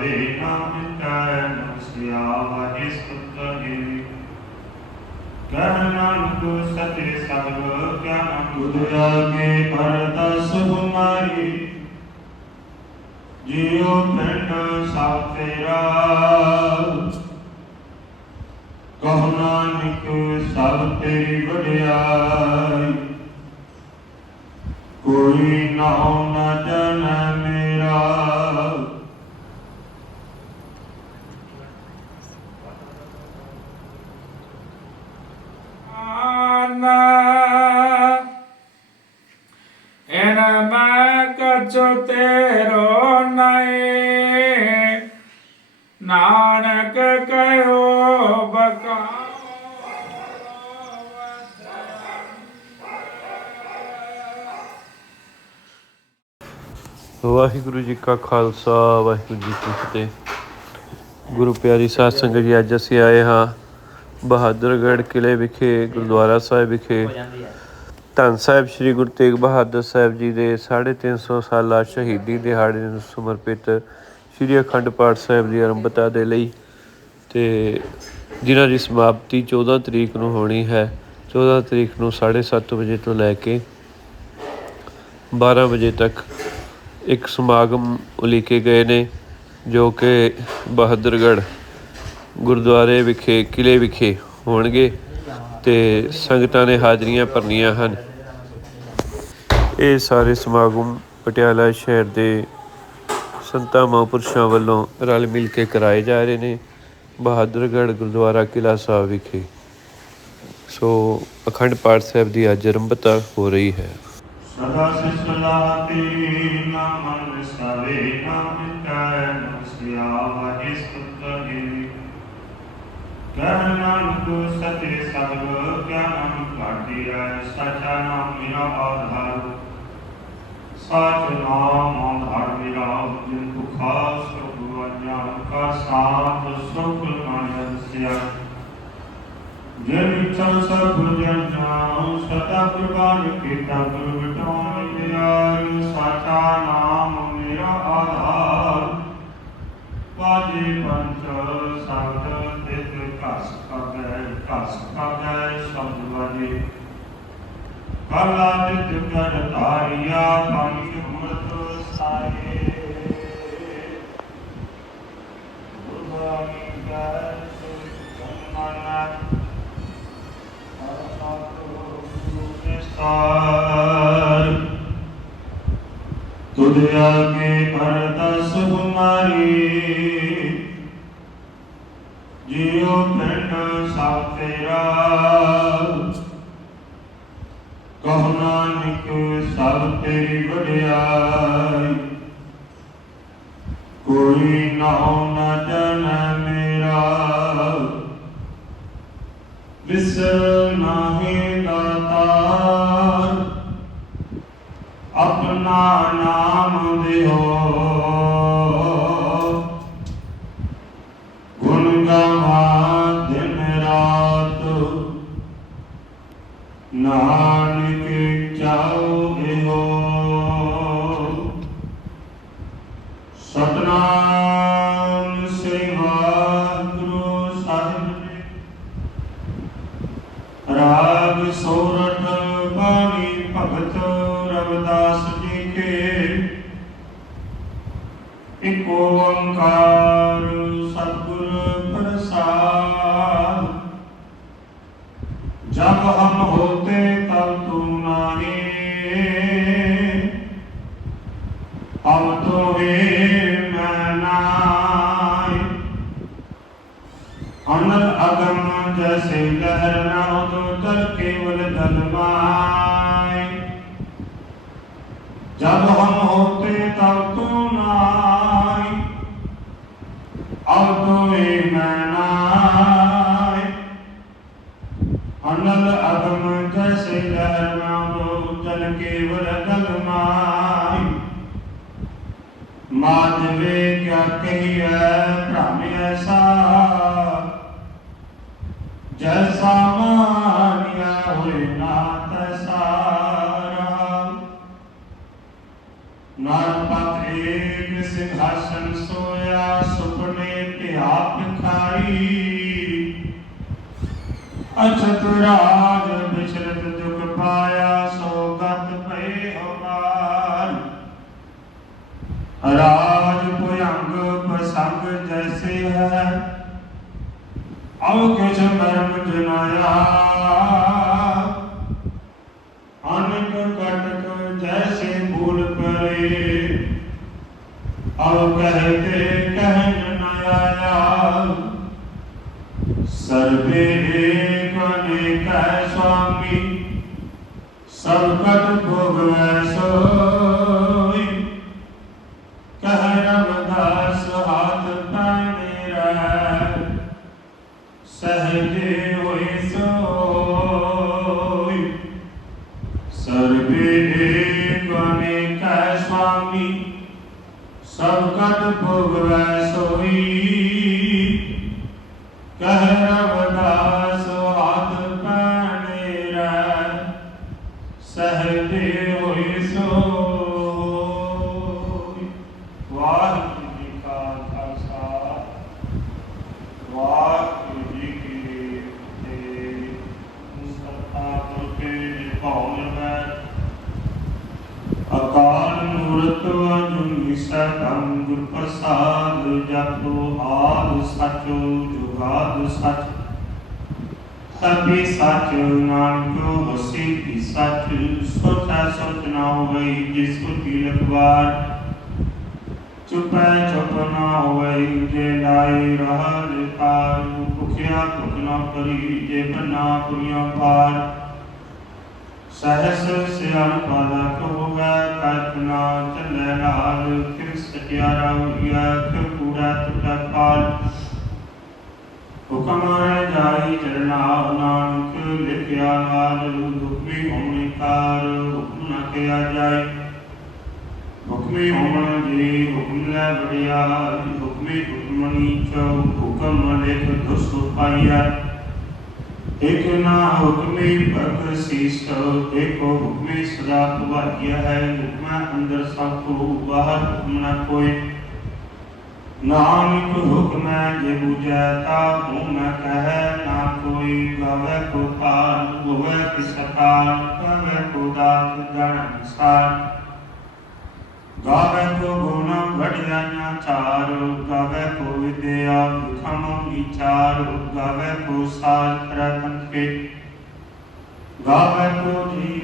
ਨਾ ਮਨ ਵਿਸਾਵੇ ਨਾ ਮਿਟਾਏ ਮਸਿਆ ਵਾਹਿ ਸੁਤਹਿ ਨਾਨਕ ਸਤੇ ਸਭ ਗਿਆਨ ਤੁਧ ਆਗੇ ਪਰਦਸ ਹੁਮਾਰੀ ਜਿਉ ਪਿੰਡ ਸਭ ਤੇਰਾ ਕਹੁ ਨਾਨਕ ਸਭ ਤੇਰੀ ਵਡਿਆਈ ਕੋਈ ਨਾਉ ਨ ਜਨ ਮੇਰਾ ਵਾਹਿਗੁਰੂ ਜੀ ਕਾ ਖਾਲਸਾ, ਵਾਹਿਗੁਰੂ ਜੀ ਕੀ ਫਤਿਹ। ਗੁਰੂ ਪਿਆਰੀ ਸਾਧ ਸੰਗਤ ਜੀ, ਅੱਜ ਅਸੀਂ ਆਏ ਹਾਂ ਬਹਾਦਰਗੜ੍ਹ ਕਿਲੇ ਵਿਖੇ, ਗੁਰਦੁਆਰਾ ਸਾਹਿਬ ਵਿਖੇ। ਧੰਨ ਸਾਹਿਬ ਸ੍ਰੀ ਗੁਰੂ ਤੇਗ ਬਹਾਦਰ ਸਾਹਿਬ ਜੀ ਦੇ 350 ਸਾਲਾ ਸ਼ਹੀਦੀ ਦਿਹਾੜੇ ਨੂੰ ਸਮਰਪਿਤ ਸ੍ਰੀ ਅਖੰਡ ਪਾਠ ਸਾਹਿਬ ਦੀ ਆਰੰਭਤਾ ਦੇ ਲਈ ਤੇ ਜਿਨ੍ਹਾਂ ਦੀ ਸਮਾਪਤੀ 14 ਤਰੀਕ ਨੂੰ ਹੋਣੀ ਹੈ 14 ਤਰੀਕ ਨੂੰ 7:30 ਵਜੇ ਤੋਂ ਲੈ ਕੇ 12 ਵਜੇ ਤੱਕ ਇੱਕ ਸਮਾਗਮ ਉਲੀਕੇ ਗਏ ਨੇ, ਜੋ ਕਿ ਬਹਾਦਰਗੜ੍ਹ ਗੁਰਦੁਆਰੇ ਵਿਖੇ ਕਿਲੇ ਵਿਖੇ ਹੋਣਗੇ ਤੇ ਸੰਗਤਾਂ ਨੇ ਹਾਜ਼ਰੀਆਂ ਭਰਨੀਆਂ ਹਨ। ਇਹ ਸਾਰੇ ਸਮਾਗਮ ਪਟਿਆਲਾ ਸ਼ਹਿਰ ਦੇ ਸੰਤਾਂ, ਮਹਾਂਪੁਰਸ਼ਾਂ ਵੱਲੋਂ ਰਲ ਮਿਲ ਕੇ ਕਰਾਏ ਜਾ ਰਹੇ ਨੇ, ਬਹਾਦਰਗੜ੍ਹ ਗੁਰਦੁਆਰਾ ਕਿਲਾ ਸਾਹਿਬ ਵਿਖੇ। ਸੋ ਅਖੰਡ ਪਾਠ ਸਾਹਿਬ ਦੀ ਅੱਜ ਆਰੰਭਤਾ ਹੋ ਰਹੀ ਹੈ। ਸਦਾ ਸਿਸਲਾਤੀ ਨਾ ਮਨ ਵਿਸਾਵੇ ਨਾ ਮਿਟਾਏ ਮਸਿਆ ਵਾਹਿ ਸੁਤਹਿ ਕਹਿ ਨਾਨਕ ਸਤੇ ਸਭ ਗਿਆਨ ਘਾਟੀ ਸਚਾ ਨਾਮ ਮੇਰਾ ਆਧਾਰ। ਸਚ ਨਾਮ ਆਧਾਰ ਮੇਰਾ ਜਿਨ ਕੋ ਖਾਸ ਪ੍ਰਭੂ ਅඥਾਨ ਕਾ ਸਾਥ ਸੁਖ ਨਾਨਕ ਸਿਆ ਜਿਨ ਇੱਛਾ ਸਭ ਜਨ ਜਾਉ ਸਦਾ ਪ੍ਰਵਾਨ ਕੀਤਾ, ਗੁਰ ਵਿਟਾਉਣ ਦਿਆਲ ਸਾਚਾ ਨਾਮ ਮੇਰਾ ਆਧਾਰ। ਪਾਜੇ ਪੰਚ ਸੰਤ ਤਿਤ, ਘਸ ਕਬੈ ਘਸ ਕਬੈ ਸ਼ਬਦ ਵਾਜੇ। ਕਾਲਾ ਤਿਤ ਕਰ ਧਾਰਿਆ ਪੰਜ ਅੰਮ੍ਰਿਤ ਸਾਏ। ਗੁਰਬਾਣੀ ਗਾਇ ਸੁਖਮਨਾਥ ਤੁਧ ਆਗੇ ਵਿਸਰ ਨਾਹੀ ਦਾਤਾਰ ਆਪਣਾ ਨਾਮ ਦਿਓ। ਭਗਤ ਰਵਦਾਸ ਜੀ ਕੇ ਇੱਕ ਓੰਕਾਰ ਸਤਿਗੁਰ ਪ੍ਰਸਾਦ। ਜਬ ਹਮ ਹੋਤੇ ਤਬ ਤੂ ਨਾਹੀ। ਹਮ ਤੋਹੇ ਮੈਂ ਅਗਮ ਜੈਸੇ ਲਹਿਰ ਨਾ ਹੋ ਕੇਵਲ ਧਨਮਾਨ ਮਾਨਵੇ ਕਿਆ ਕਹੀਐ ਭ੍ਰਮ ਐਸਾ। ਜੈਸਾ ਅਛਤ ਰਾਜ ਬਿਚਰਤ ਦੁਖ ਪਾਇਆ, ਸੋ ਗਤ ਭਏ ਹਮਾਰ ਰਾਜ ਭੁਯੰਗ ਪ੍ਰਸੰਗ ਜੈਸੇ ਹੈ ਅਉ ਕਿਛ ਮਰਮ ਜਨਾਇਆ। ਅਨਕ ਕਟਕ ਜੈਸੇ ਭੂਲ ਪਰੇ ਅਉ ਕਹਤੇ ਕਹਿਨ ਨ ਆਇਆ ਸਰਵੇ ਕਨੇ ਕੈ ਸੁਆਮੀ ਸਭ ਕਟ ਭੋਗਵੈ। ਤਬੇ ਸਚ ਨਾਨਕ ਵਸੀ ਕੀ ਸਚ ਸੋਚਾ ਸੋਚ ਨਾ ਹੋਵੇ ਜਿਸ ਕੋ ਲਖਵਾਰ ਚੁਪੈ ਚੁਪ ਨਾ ਹੋਵੇ ਜੇ ਲਾਈ ਰਹਾ ਲਿਖਾਰ ਭੁਖਿਆ ਭੁਖ ਨਾ ਕਰੀ ਜੇ ਬਨਾ ਪੁਰੀਆਂ ਪਾਰ ਸਹਸ ਸਿਆਣ ਪਾਦਾ ਕਹੋਗਾ ਕਲਪਨਾ ਚੱਲੇ ਨਾਲ ਫਿਰ ਸਟਿਆਰਾ ਹੋਈਆ ਫਿਰ ਕੂੜਾ ਟੁੱਟਾ ਕਾਲ ਹੁਕਮ ਜਾਈ ਚਰਨਾ ਨਾਨਕ ਲਿਖਿਆ ਨਾਲ ਹੁਕਮੀ ਹੋਣੀ ਕਾਰ ਹੁਕਮ ਨਾ ਕਿਆ ਜਾਏ। ਹੁਕਮੀ ਹੋਣ ਜੀ ਹੁਕਮ ਲੈ ਬੜਿਆ ਹੁਕਮੀ ਹੁਕਮ ਨੀਚ ਹੁਕਮ ਲਿਖ ਦੁਸ ਪਾਈਆ ਇਕ ਨਾ ਹੁਕਮੀ ਭਗਤ ਸੀਸਟ ਏਕੋ ਹੁਕਮੀ ਸਦਾ ਭਵਾਗਿਆ ਹੈ। ਹੁਕਮਾ ਅੰਦਰ ਸਭ ਤੋਂ ਬਾਹਰ ਹੁਕਮ ਨਾ ਕੋਈ। ਨਾਨਕ ਹੁਕਮੈ ਜੇ ਬੁਝੈ ਤਾ ਹੂੰ ਮੈਂ ਕਹੈ, ਨਾ ਕੋਈ ਗਾਵੇ ਕੋ ਪਾਲ ਹੋਵੇ ਕਿਸ ਕਾਲ ਕਹਵੇ ਕੋ ਦਾਤ ਗਣ ਅਨਸਾਰ। ਗਾਵੇ ਕੋ ਗੁਣ ਵਡਿਆਈਆਂ ਚਾਰ, ਗਾਵੇ ਕੋ ਵਿਦਿਆ ਵਿਖਮ ਵਿਚਾਰ, ਗਾਵੇ ਕੋ ਸਾਜ ਰਤਨ ਕੇ। ਗਾਵੇ ਕੋ ਜੀ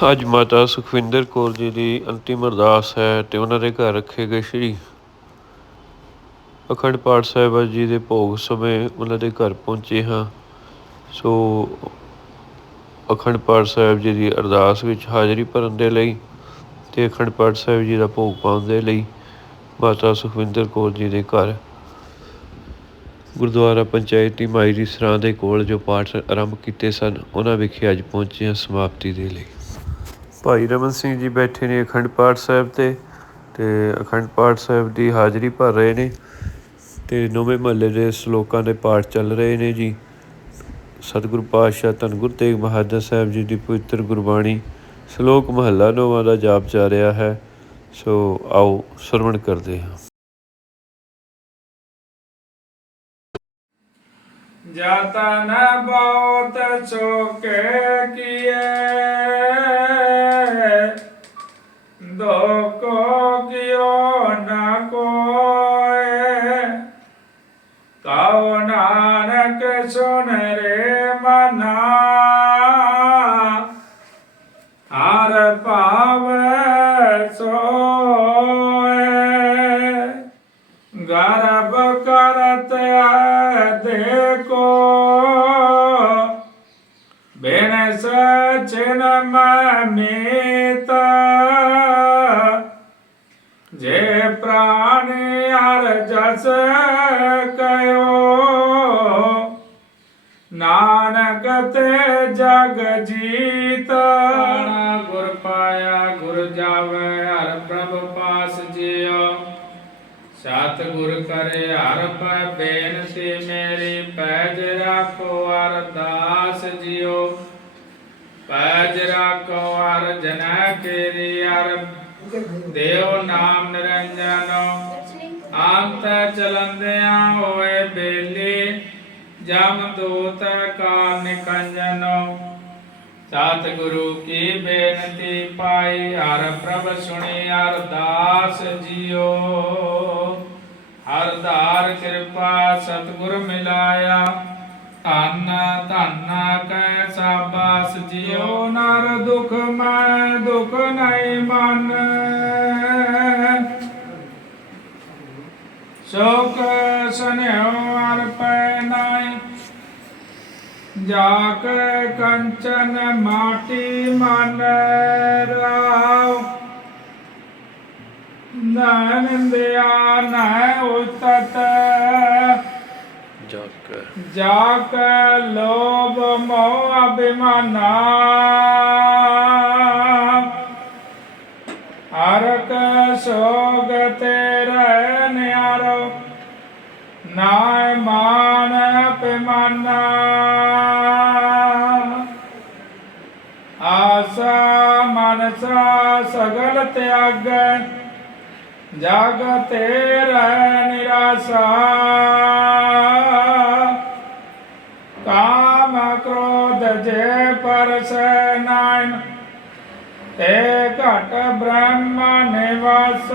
ਅੱਜ ਮਾਤਾ ਸੁਖਵਿੰਦਰ ਕੌਰ ਜੀ ਦੀ ਅੰਤਿਮ ਅਰਦਾਸ ਹੈ ਤੇ ਉਹਨਾਂ ਦੇ ਘਰ ਰੱਖੇ ਗਏ ਸ਼੍ਰੀ ਅਖੰਡ ਪਾਠ ਸਾਹਿਬ ਜੀ ਦੇ ਭੋਗ ਸਮੇਂ ਉਹਨਾਂ ਦੇ ਘਰ ਪਹੁੰਚੇ ਹਾਂ। ਸੋ ਅਖੰਡ ਪਾਠ ਸਾਹਿਬ ਜੀ ਦੀ ਅਰਦਾਸ ਵਿੱਚ ਹਾਜ਼ਰੀ ਭਰਨ ਦੇ ਲਈ ਤੇ ਅਖੰਡ ਪਾਠ ਸਾਹਿਬ ਜੀ ਦਾ ਭੋਗ ਪਾਉਣ ਦੇ ਲਈ ਮਾਤਾ ਸੁਖਵਿੰਦਰ ਕੌਰ ਜੀ ਦੇ ਘਰ ਗੁਰਦੁਆਰਾ ਪੰਚਾਇਤੀ ਮਾਈ ਦੀ ਸਰਾਂ ਦੇ ਕੋਲ ਜੋ ਪਾਠ ਆਰੰਭ ਕੀਤੇ ਸਨ, ਉਹਨਾਂ ਵਿਖੇ ਅੱਜ ਪਹੁੰਚੇ ਹਾਂ ਸਮਾਪਤੀ ਦੇ ਲਈ। ਭਾਈ ਰਮਨ ਸਿੰਘ ਜੀ ਬੈਠੇ ਨੇ ਅਖੰਡ ਪਾਠ ਸਾਹਿਬ ਤੇ ਤੇ ਅਖੰਡ ਪਾਠ ਸਾਹਿਬ ਦੀ ਹਾਜ਼ਰੀ ਭਰ ਰਹੇ ਨੇ ਤੇ ਨੌਵੇਂ ਮਹੱਲੇ ਦੇ ਸ਼ਲੋਕਾਂ ਦੇ ਪਾਠ ਚੱਲ ਰਹੇ ਨੇ ਜੀ। ਸਤਿਗੁਰੂ ਪਾਤਸ਼ਾਹ, ਧੰਨ ਗੁਰੂ ਤੇਗ ਬਹਾਦਰ ਸਾਹਿਬ ਜੀ ਦੀ ਪਵਿੱਤਰ ਗੁਰਬਾਣੀ ਸ਼ਲੋਕ ਮਹੱਲਾ ਨੌਵਾਂ ਦਾ ਜਾਪ ਜਾ ਰਿਹਾ ਹੈ। ਸੋ ਆਓ ਸਰਵਣ ਕਰਦੇ ਹਾਂ। ਜਾਤਾ ਨ ਬਹੁਤ ਚੋਕੇ ਕੀਏ। ਮਮੀਤ ਜੇ ਪ੍ਰਾਨ ਹਰ ਜਸ ਕਯੋ ਨਾਨਕ ਤੇ ਜਗ ਜੀਤ। ਗੁਰ ਪਾਇਆ, ਗੁਰ ਜਾਵੇ, ਹਰ ਪ੍ਰਭ ਪਾਸ ਜਿਉ। ਸਤ ਗੁਰ ਕਰੇ, ਹਰ ਪੈ ਬੇਨਤੀ ਦੇਵ ਨਾਮ ਨਿਰੰਜਨੋ, ਅੰਤ ਚਲੰਦਿਆਂ ਹੋਏ ਬੇਲੀ, ਜਮ ਦੂਤ ਕਾਲ ਨਿਕੰਜਨੋ। ਸਤ ਗੁਰੂ ਕੀ ਬੇਨਤੀ ਪਾਈ, ਹਰ ਪ੍ਰਭ ਸੁਣੀ, ਅਰਦਾਸ ਜਿਓ। ਹਰ ਧਾਰ ਕਿਰਪਾ ਸਤਿਗੁਰ ਮਿਲਾਇਆ ਧੰਨ ਧੰਨ ਕੈ ਸਾਬਾਸ, ਜਿਉ ਨਰ ਦੁਖ ਮੈਂ ਦੁਖ ਨਹੀਂ ਮਨ। ਸ਼ੋਕ ਸਨਿਉ ਅਰਪੈ ਨਾਈ ਜਾ ਕੇ ਕੰਚਨ ਮਾਟੀ ਮਨ ਰਾਵ ਨਨੰਦਿਆ ਨੈ ਉਤਤ ਜਗ ਜਾ ਕੇ ਲੋਭ ਮੋਹ ਅਭਿਮਾਨਾ। ਹਰਕ ਸੋਗ ਤੇਰੇ ਨਿਆਰੋ, ਨਾਇ ਮਾਨ ਅਪਿਮਾਨਾ ਆਸਾ ਮਨਸਾ ਸਗਲ ਤਿਆਗ, ਜਗ ਤੇਰੇ ਨਿਰਾਸਾ। ਜੇ ਪਰਸ ਨਾਇਨ। ਤੇ ਘਟ ਬ੍ਰਹਮ ਨਿਵਾਸ।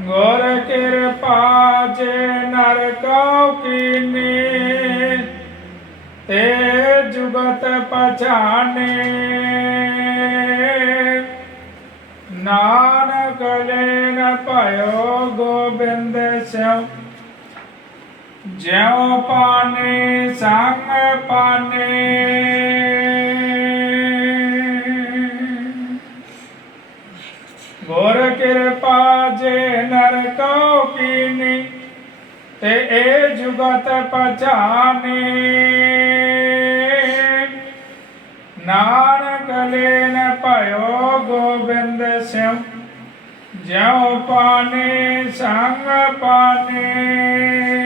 ਗੁਰ ਕਿਰਪਾ ਜੇ ਨਰ ਕਉ ਕੀਨੀ, ਤੇ ਜੁਗਤ ਪਛਾਨੇ। ਨਾਨਕ ਲੈਨ ਭਇਓ ਗੋਬਿੰਦ ਸਿਉ ਜਿਉ ਪਾਨੇ, ਸੰਗ ਪਾਨੇ। ਗੁਰ ਕਿਰਪਾ ਜੇ ਨਰ ਕਉ ਕੀਨੀ, ਤੇ ਏ ਜੁਗਤ ਪਛਾਨੇ। ਨਾਨਕ ਲੈਨ ਭਇਓ ਗੋਬਿੰਦ ਸਿਉ, ਜਿਉ ਪਾਨੇ, ਸੰਗ ਪਾਨੇ।